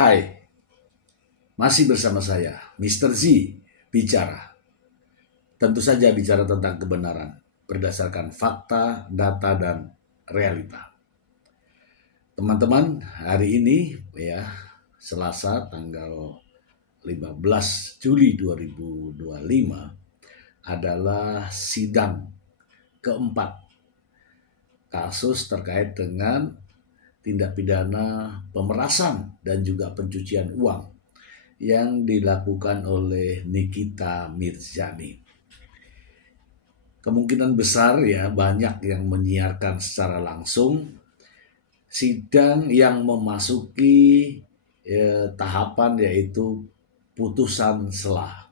Hai, masih bersama saya, Mr. Z, bicara. Tentu saja bicara tentang kebenaran, berdasarkan fakta, data, dan realita. Teman-teman, hari ini ya, Selasa tanggal 15 Juli 2025 adalah sidang keempat kasus terkait dengan tindak pidana pemerasan dan juga pencucian uang yang dilakukan oleh Nikita Mirzani. Kemungkinan besar ya banyak yang menyiarkan secara langsung sidang yang memasuki tahapan yaitu putusan selah.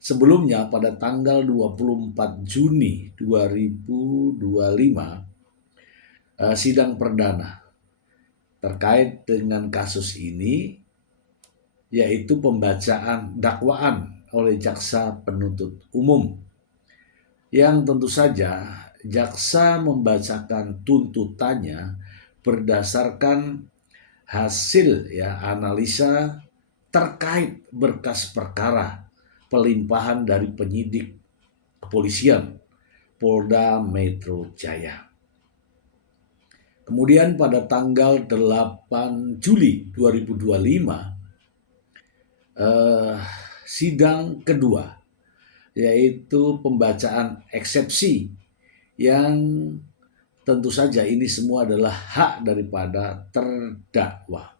Sebelumnya pada tanggal 24 Juni 2025 sidang perdana terkait dengan kasus ini yaitu pembacaan dakwaan oleh jaksa penuntut umum, yang tentu saja jaksa membacakan tuntutannya berdasarkan hasil analisa terkait berkas perkara pelimpahan dari penyidik kepolisian Polda Metro Jaya. Kemudian pada tanggal 8 Juli 2025 sidang kedua yaitu pembacaan eksepsi, yang tentu saja ini semua adalah hak daripada terdakwa.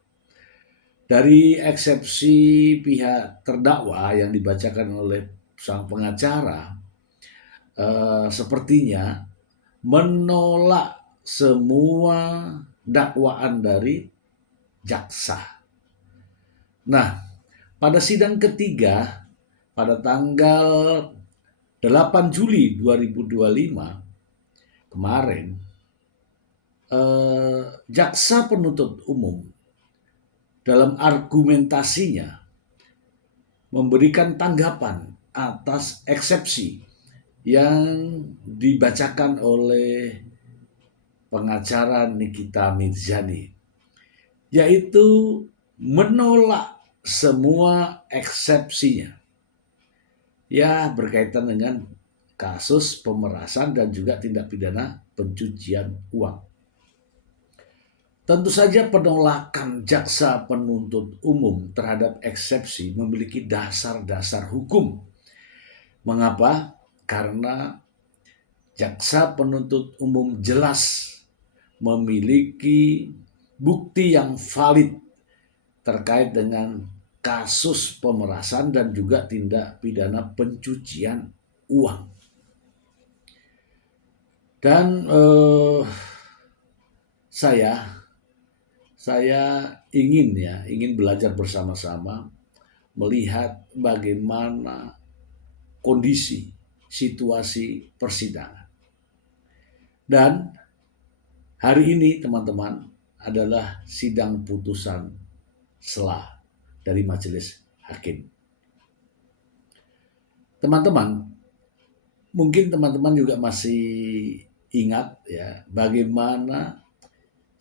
Dari eksepsi pihak terdakwa yang dibacakan oleh sang pengacara sepertinya menolak semua dakwaan dari jaksa. Nah, pada sidang ketiga pada tanggal 8 Juli 2025 kemarin, jaksa penuntut umum dalam argumentasinya memberikan tanggapan atas eksepsi yang dibacakan oleh pengacara Nikita Mirzani, yaitu menolak semua eksepsinya ya berkaitan dengan kasus pemerasan dan juga tindak pidana pencucian uang. Tentu saja penolakan jaksa penuntut umum terhadap eksepsi memiliki dasar-dasar hukum. Mengapa? Karena jaksa penuntut umum jelas memiliki bukti yang valid terkait dengan kasus pemerasan dan juga tindak pidana pencucian uang. Dan saya ingin belajar bersama-sama melihat bagaimana kondisi situasi persidangan. Dan hari ini teman-teman adalah sidang putusan selah dari majelis hakim. Teman-teman, mungkin teman-teman juga masih ingat ya bagaimana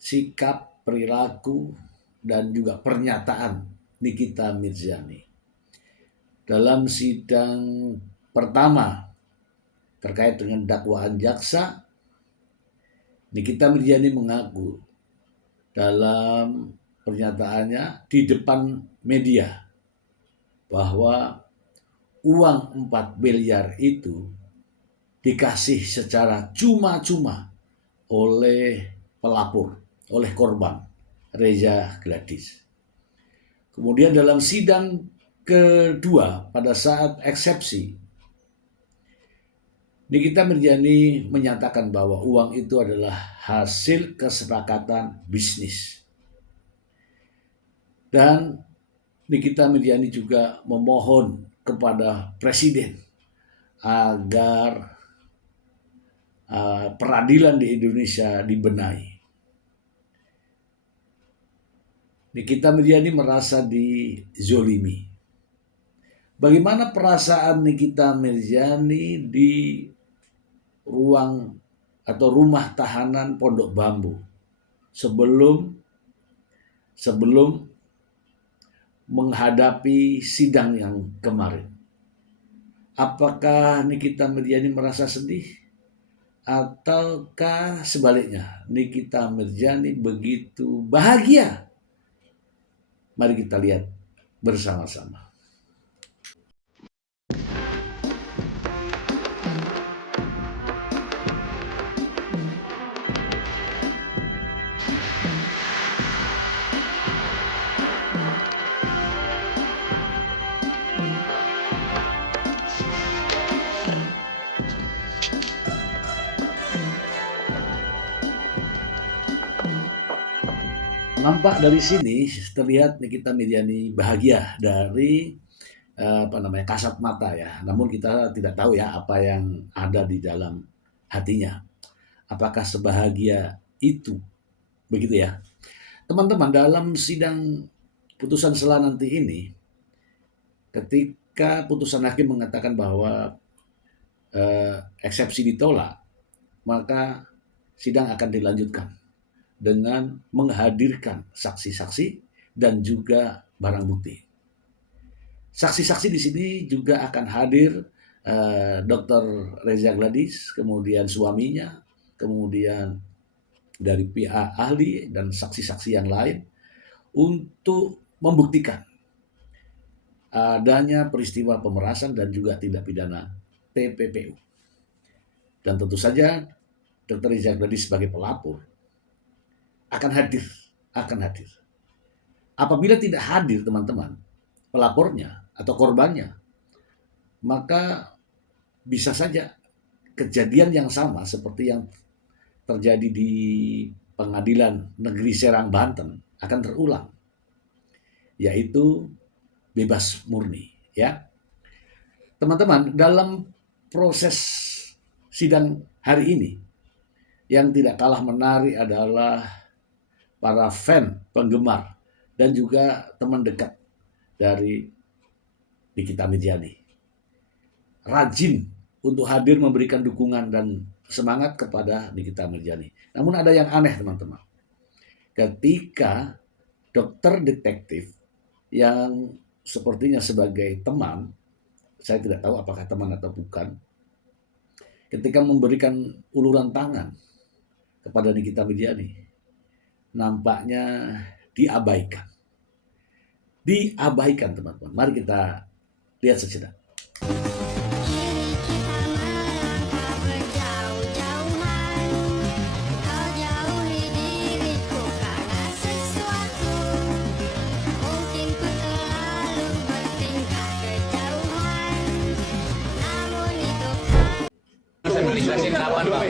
sikap, perilaku, dan juga pernyataan Nikita Mirzani dalam sidang pertama terkait dengan dakwaan jaksa. Nikita Mirzani mengaku dalam pernyataannya di depan media bahwa uang 4 miliar itu dikasih secara cuma-cuma oleh pelapor, oleh korban Reza Gladys. Kemudian dalam sidang kedua pada saat eksepsi, Nikita Mirzani menyatakan bahwa uang itu adalah hasil kesepakatan bisnis. Dan Nikita Mirzani juga memohon kepada Presiden agar peradilan di Indonesia dibenahi. Nikita Mirzani merasa dizolimi. Bagaimana perasaan Nikita Mirzani di ruang atau rumah tahanan Pondok Bambu sebelum menghadapi sidang yang kemarin. Apakah Nikita Mirjani merasa sedih? Ataukah sebaliknya, Nikita Mirjani begitu bahagia? Mari kita lihat bersama-sama. Nampak dari sini terlihat Nikita Mirjani bahagia dari kasat mata ya. Namun kita tidak tahu ya apa yang ada di dalam hatinya. Apakah sebahagia itu? Begitu ya. Teman-teman, dalam sidang putusan sela nanti ini, ketika putusan hakim mengatakan bahwa eksepsi ditolak, maka sidang akan dilanjutkan dengan menghadirkan saksi-saksi dan juga barang bukti. Saksi-saksi di sini juga akan hadir Dr. Reza Gladys, kemudian suaminya, kemudian dari pihak ahli dan saksi-saksi yang lain untuk membuktikan adanya peristiwa pemerasan dan juga tindak pidana TPPU. Dan tentu saja Dr. Reza Gladys sebagai pelapor akan hadir. Apabila tidak hadir teman-teman, pelapornya atau korbannya, maka bisa saja kejadian yang sama seperti yang terjadi di Pengadilan Negeri Serang, Banten akan terulang, yaitu bebas murni ya. Teman-teman, dalam proses sidang hari ini yang tidak kalah menarik adalah para fan, penggemar, dan juga teman dekat dari Nikita Mirjani. Rajin untuk hadir memberikan dukungan dan semangat kepada Nikita Mirjani. Namun ada yang aneh teman-teman. Ketika dokter detektif yang sepertinya sebagai teman, saya tidak tahu apakah teman atau bukan, ketika memberikan uluran tangan kepada Nikita Mirjani, nampaknya diabaikan. Diabaikan teman-teman. Mari kita lihat sejenak. Sambil jelasin kapan Bang?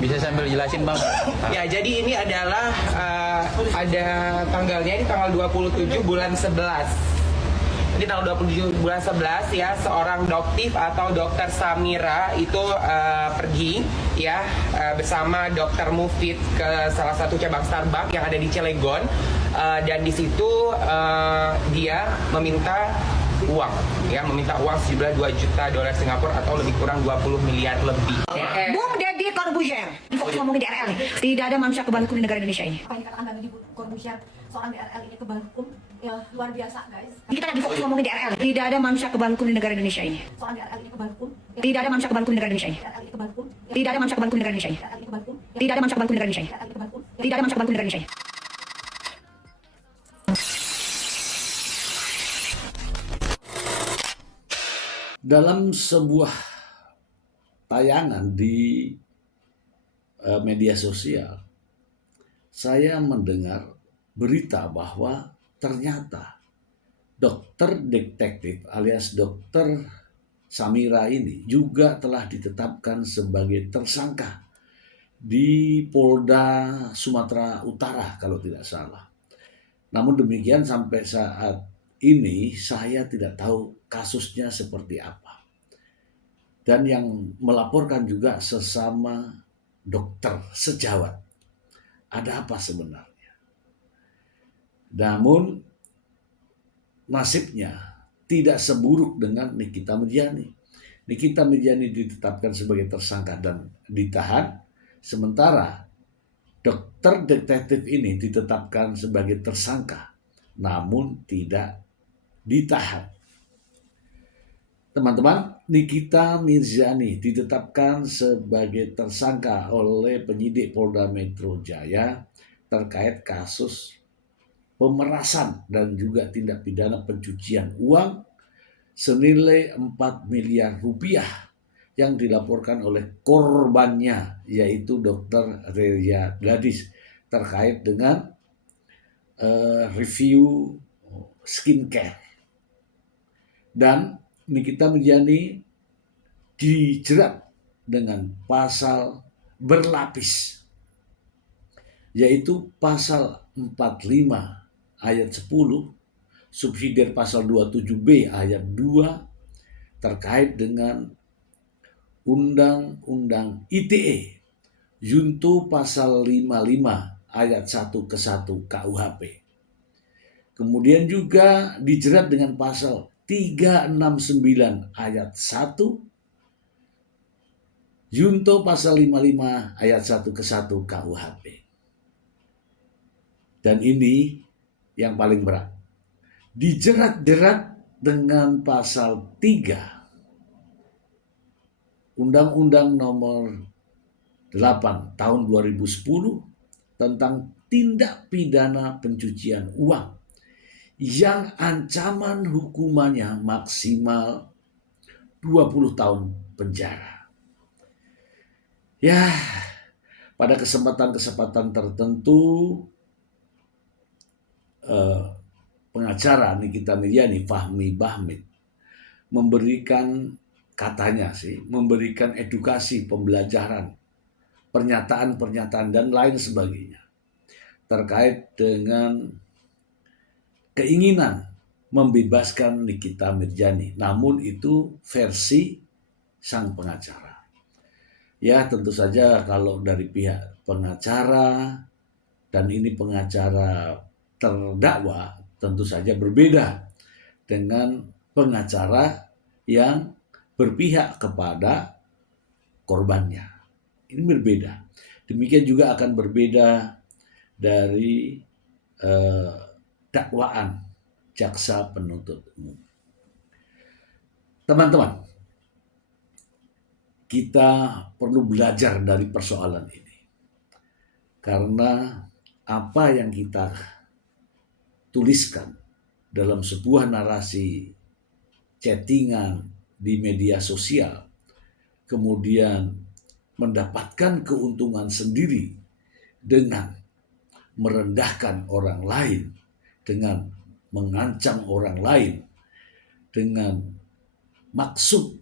Bisa sambil jelasin Bang? Ya, jadi ini adalah ada tanggalnya, ini tanggal 27 bulan 11. Jadi tanggal 27 bulan 11 ya, seorang doktif atau dokter Samira itu pergi ya bersama dokter Mufid ke salah satu cabang Starbucks yang ada di Cilegon, dan di situ dia meminta uang sejumlah 2 juta dolar Singapura atau lebih kurang 20 miliar lebih. Bung Deddy Corbuzier, fokus ngomongin di RL nih. Tidak ada manusia kebal hukum di negara Indonesia ini. Apa yang dikatakan Deddy Corbuzier, seorang di RL ini kebal hukum, ya luar biasa guys. Kita lagi fokus ngomongin di RL. Tidak ada manusia kebal hukum di negara Indonesia ini. Seorang di RL ini kebal hukum, ya Tidak ada manusia kebal hukum di negara Indonesia ini. RL ini kebal hukum, Tidak ada manusia kebal hukum di negara Indonesia ini. RL ini kebal hukum, Tidak ada manusia kebal hukum di negara Indonesia ini. RL ini kebal hukum. Tidak ada manusia kebal hukum di negara Indonesia ini. Dalam sebuah tayangan di media sosial, saya mendengar berita bahwa ternyata dokter detektif alias dokter Samira ini juga telah ditetapkan sebagai tersangka di Polda Sumatera Utara kalau tidak salah. Namun demikian sampai saat ini saya tidak tahu kasusnya seperti apa. Dan yang melaporkan juga sesama dokter sejawat. Ada apa sebenarnya? Namun nasibnya tidak seburuk dengan Nikita Mirjani. Nikita Mirjani ditetapkan sebagai tersangka dan ditahan, sementara dokter detektif ini ditetapkan sebagai tersangka namun tidak ditahan. Teman-teman, Nikita Mirzani ditetapkan sebagai tersangka oleh penyidik Polda Metro Jaya terkait kasus pemerasan dan juga tindak pidana pencucian uang senilai 4 miliar rupiah yang dilaporkan oleh korbannya, yaitu Dr. Relia Gladys, terkait dengan review skincare. Dan Nikita Mirzani dijerat dengan pasal berlapis, yaitu pasal 45 ayat 10, subsidiar pasal 27B ayat 2 terkait dengan Undang-Undang ITE, junto pasal 55 ayat 1 ke 1 KUHP. Kemudian juga dijerat dengan pasal 369 ayat 1, junto pasal 55 ayat 1 ke 1 KUHP. Dan ini yang paling berat, dijerat-jerat dengan pasal 3 Undang-Undang nomor 8 tahun 2010 tentang tindak pidana pencucian uang, yang ancaman hukumannya maksimal 20 tahun penjara. Ya, pada kesempatan-kesempatan tertentu pengacara Nikita Mirzani, Fahmi Bahmid, memberikan edukasi, pembelajaran, pernyataan-pernyataan dan lain sebagainya terkait dengan keinginan membebaskan Nikita Mirzani. Namun itu versi sang pengacara. Ya, tentu saja kalau dari pihak pengacara, dan ini pengacara terdakwa, tentu saja berbeda dengan pengacara yang berpihak kepada korbannya. Ini berbeda. Demikian juga akan berbeda dari dakwaan jaksa penuntut umum. Teman-teman, kita perlu belajar dari persoalan ini, karena apa yang kita tuliskan dalam sebuah narasi chattingan di media sosial, kemudian mendapatkan keuntungan sendiri dengan merendahkan orang lain, dengan mengancam orang lain, dengan maksud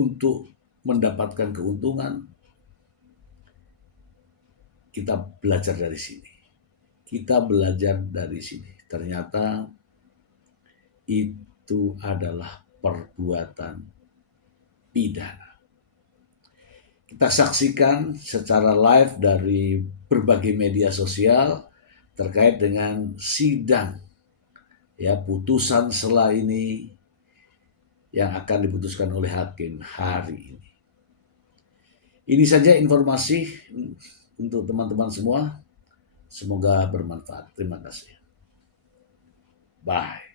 untuk mendapatkan keuntungan. Kita belajar dari sini. Ternyata itu adalah perbuatan pidana. Kita saksikan secara live dari berbagai media sosial terkait dengan sidang, ya, putusan sela ini yang akan diputuskan oleh hakim hari ini. Ini saja informasi untuk teman-teman semua. Semoga bermanfaat. Terima kasih. Bye.